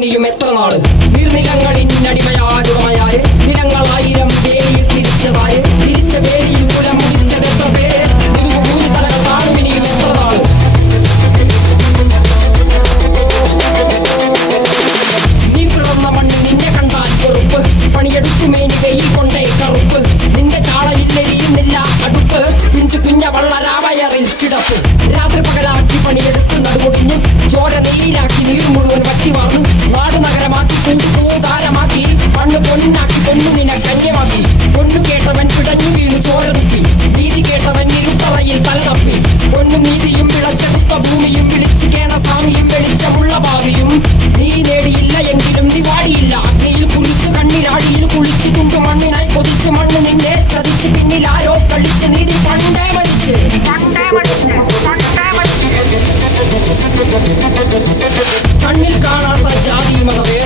ഇനിയും എത്ര നാള്? നീർനിലങ്ങളിന്നടിമയാരുടമയാര്? നിലങ്ങളായിരം വേലിയിൽ തിരിച്ചതാര്? തിരിച്ച വേലിയിൽ കുലം മുടിച്ചത് എത്ര പേര്? ഭൂമി തലകൾ കാണും ഇനിയും എത്ര നാള്? നീ പിറന്ന മണ്ണ് നിന്നെ കണ്ടാൽ വെറുപ്പ്. പണിയെടുത്തു മേനി വെയിൽ കൊണ്ടേ കറുപ്പ്. നിന്റെ ചാളയില്ലെരിയുന്നില്ല അടുപ്പ്. പിഞ്ചു കുഞ്ഞ വള്ളരാവയറിൽ കിടപ്പ്. രാത്രി പകലാക്കി പണിയെടുത്ത് നടുകൊടിഞ്ഞു ചോര നീരാക്കി നീർ മുഴുവൻ വറ്റി വാർന്നു. നാട് നഗരമാക്കി കൂടിക്കൂതാരമാക്കി മണ്ണ് പൊന്നാക്കി പൊന്നു നിന കന്യമാക്കി. പൊന്നു കേട്ടവൻ പിടഞ്ഞു വീണു ചോര തുപ്പി. നീതി കേട്ടവൻ ഇരുട്ടറയിൽ തല തപ്പി. പൊന്നും നീതിയും വിളച്ചെടുത്ത ഭൂമിയും വിളിച്ചു കേണ സ്വാമിയും വെളിച്ചമുള്ള ഭാവിയും നീ നേടിയില്ല എങ്കിലും നീ വാടിയില്ല. അഗ്നിയിൽ കുളിച്ചു കണ്ണിരാടിയിൽ കുളിച്ചു തുണ്ടു മണ്ണിനായി കൊതിച്ചു മണ്ണ് നിന്നെ ചതിച്ചു. പിന്നിൽ ആരോ കളിച്ച് നീതി പണ്ടേ മരിച്ച്. കണ്ണിൽ കാണാത്ത ജാതി മതവേ